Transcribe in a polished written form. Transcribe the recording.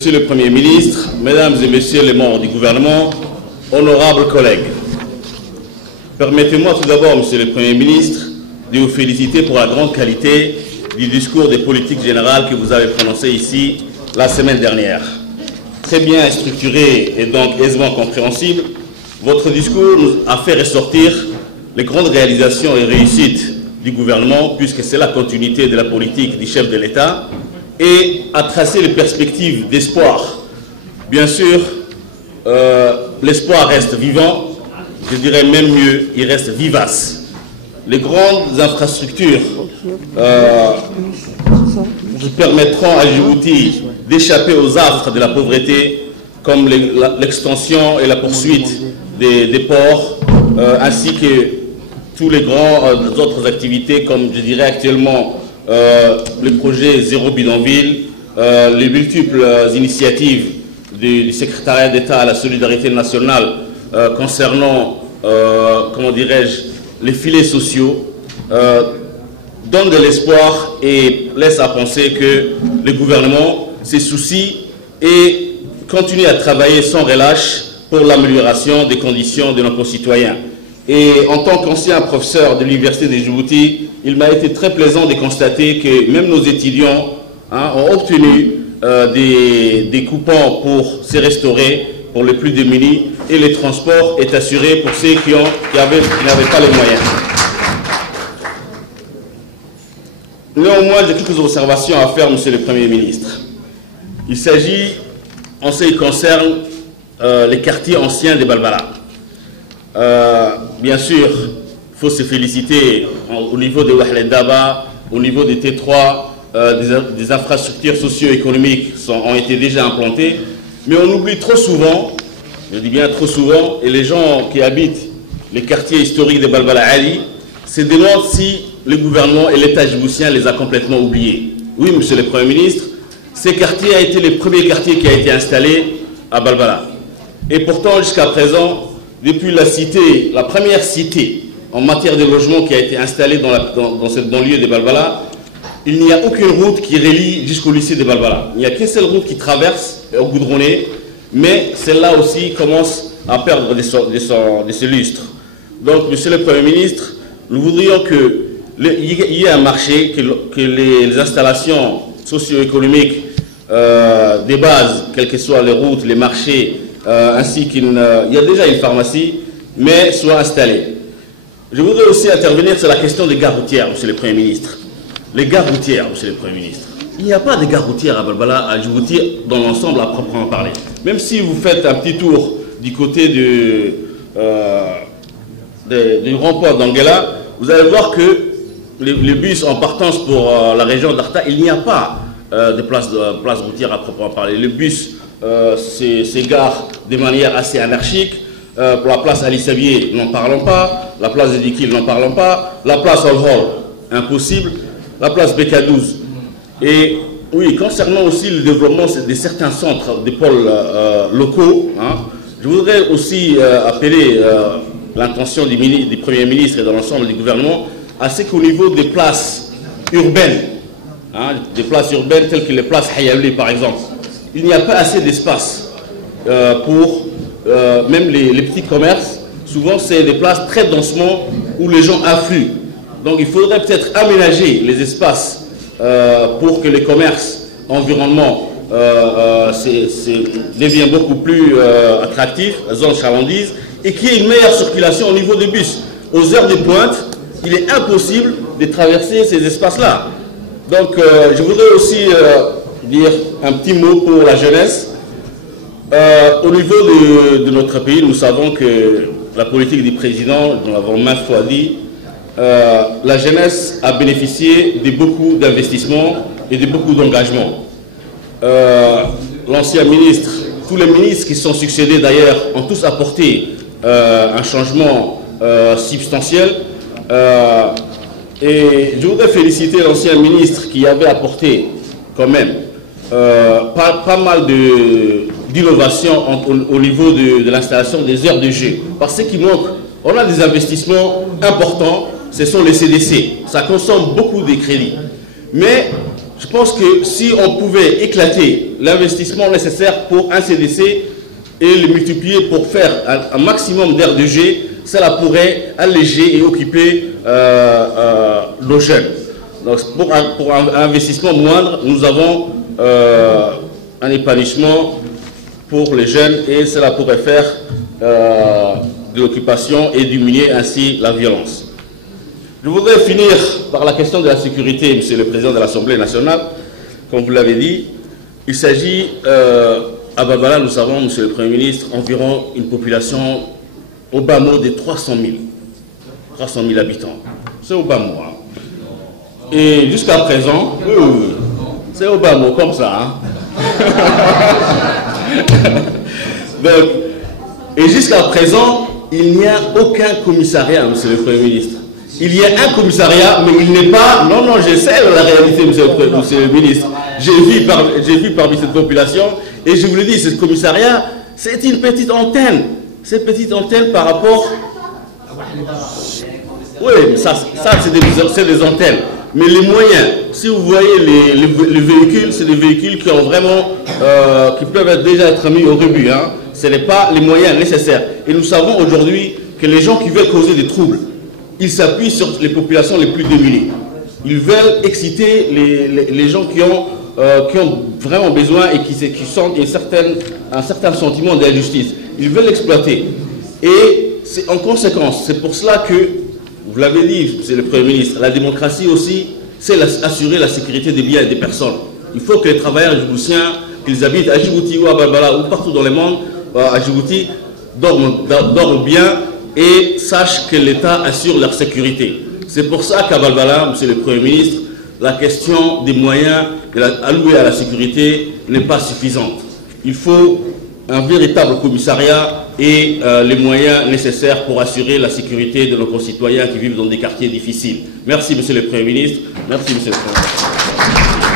Monsieur le Premier ministre, Mesdames et Messieurs les membres du gouvernement, honorables collègues, permettez-moi tout d'abord, Monsieur le Premier ministre, de vous féliciter pour la grande qualité du discours de politique générale que vous avez prononcé ici la semaine dernière. Très bien structuré et donc aisément compréhensible, votre discours nous a fait ressortir les grandes réalisations et réussites du gouvernement, puisque c'est la continuité de la politique du chef de l'État, et à tracer les perspectives d'espoir. Bien sûr, l'espoir reste vivant, je dirais même mieux, il reste vivace. Les grandes infrastructures qui permettront à Djibouti d'échapper aux affres de la pauvreté, comme l'extension et la poursuite des ports, ainsi que tous les grands autres activités, comme je dirais actuellement le projet Zéro Bidonville, les multiples initiatives du secrétariat d'État à la solidarité nationale concernant, comment dirais-je, les filets sociaux, donnent de l'espoir et laissent à penser que le gouvernement se soucie et continue à travailler sans relâche pour l'amélioration des conditions de nos concitoyens. Et en tant qu'ancien professeur de l'Université de Djibouti, il m'a été très plaisant de constater que même nos étudiants ont obtenu des coupons pour se restaurer pour les plus démunis et le transport est assuré pour ceux qui n'avaient pas les moyens. Néanmoins, j'ai quelques observations à faire, Monsieur le Premier ministre. Il s'agit, en ce qui concerne les quartiers anciens de Balbala. Bien sûr, il faut se féliciter au niveau de Wahled Daba, au niveau des T3, des infrastructures socio-économiques ont été déjà implantées, mais on oublie trop souvent, je dis bien trop souvent, et les gens qui habitent les quartiers historiques de Balbala Ali se demandent si le gouvernement et l'État djiboutien les a complètement oubliés. Oui, Monsieur le Premier ministre, ces quartiers ont été les premiers quartiers qui ont été installés à Balbala. Et pourtant, jusqu'à présent, depuis la première cité en matière de logement qui a été installée dans cette banlieue de Balbala, il n'y a aucune route qui relie jusqu'au lycée de Balbala. Il n'y a qu'une seule route qui traverse au goudronné, mais celle-là aussi commence à perdre de ses lustres. Donc, Monsieur le Premier ministre, nous voudrions qu'il y ait un marché, que les installations socio-économiques des bases, quelles que soient les routes, les marchés, ainsi qu'il y a déjà une pharmacie, mais soient installées. Je voudrais aussi intervenir sur la question des gares routières, Monsieur le Premier ministre. Les gares routières, Monsieur le Premier ministre. Il n'y a pas de gares routières à Balbala, à Djibouti, dans l'ensemble à proprement parler. Même si vous faites un petit tour du côté du rond-point d'Anguela, vous allez voir que les bus en partance pour la région d'Arta, il n'y a pas de place routière à proprement parler. Les bus s'égarent de manière assez anarchique. Pour la place Ali Sabier, n'en parlons pas. La place Edikil, n'en parlons pas. La place Al-Hol, impossible. La place BK12. Et oui, concernant aussi le développement de certains centres, des pôles locaux, je voudrais aussi appeler l'intention du Premier ministre et de l'ensemble du gouvernement à ce qu'au niveau des places urbaines, des places urbaines telles que les places Hayaouli par exemple, il n'y a pas assez d'espace pour même les petits commerces. Souvent, c'est des places très densément où les gens affluent. Donc, il faudrait peut-être aménager les espaces pour que les commerces environnement deviennent beaucoup plus attractifs, zone chalandise, et qu'il y ait une meilleure circulation au niveau des bus. Aux heures de pointe, il est impossible de traverser ces espaces-là. Donc, je voudrais aussi dire un petit mot pour la jeunesse. Au niveau de notre pays, nous savons que la politique du président, nous l'avons maintes fois dit, la jeunesse a bénéficié de beaucoup d'investissements et de beaucoup d'engagements. L'ancien ministre, tous les ministres qui sont succédés d'ailleurs, ont tous apporté un changement substantiel. Et je voudrais féliciter l'ancien ministre qui avait apporté quand même pas mal d'innovation au niveau de l'installation des aires de jeu. Parce qu'il manque, on a des investissements importants, ce sont les CDC. Ça consomme beaucoup de crédits. Mais Je pense que si on pouvait éclater l'investissement nécessaire pour un CDC et le multiplier pour faire un maximum d'aires de G, cela pourrait alléger et occuper nos jeunes. Donc, pour un investissement moindre, nous avons un épanouissement pour les jeunes et cela pourrait faire de l'occupation et diminuer ainsi la violence. Je voudrais finir par la question de la sécurité, Monsieur le Président de l'Assemblée nationale. Comme vous l'avez dit, il s'agit, à Balbala, nous avons, Monsieur le Premier ministre, environ une population au bas mot de 300 000 habitants. C'est au bas mot. Hein. Et jusqu'à présent, c'est au bas mot, comme ça. Hein. Donc, et jusqu'à présent, il n'y a aucun commissariat, Monsieur le Premier ministre. Il y a un commissariat, mais il n'est pas... Non, non, je sais la réalité, Monsieur le ministre. J'ai vu parmi cette population, et je vous le dis, ce commissariat, c'est une petite antenne. C'est une petite antenne par rapport... Oui, ça c'est des antennes. Mais les moyens, si vous voyez les véhicules, c'est des véhicules qui ont vraiment... qui peuvent déjà être mis au rebut. Hein. Ce n'est pas les moyens nécessaires. Et nous savons aujourd'hui que les gens qui veulent causer des troubles, ils s'appuient sur les populations les plus démunies. Ils veulent exciter les gens qui ont vraiment besoin et qui sentent un certain sentiment d'injustice. Ils veulent l'exploiter. Et c'est en conséquence, c'est pour cela que, vous l'avez dit, c'est le Premier ministre, la démocratie aussi, c'est assurer la sécurité des biens et des personnes. Il faut que les travailleurs djiboutiens, qu'ils habitent à Djibouti ou à Balbala ou partout dans le monde, à Djibouti, dorment bien et sachent que l'État assure leur sécurité. C'est pour ça qu'à Balbala, Monsieur le Premier ministre, la question des moyens alloués à la sécurité n'est pas suffisante. Il faut un véritable commissariat et les moyens nécessaires pour assurer la sécurité de nos concitoyens qui vivent dans des quartiers difficiles. Merci, Monsieur le Premier ministre. Merci, Monsieur le Président.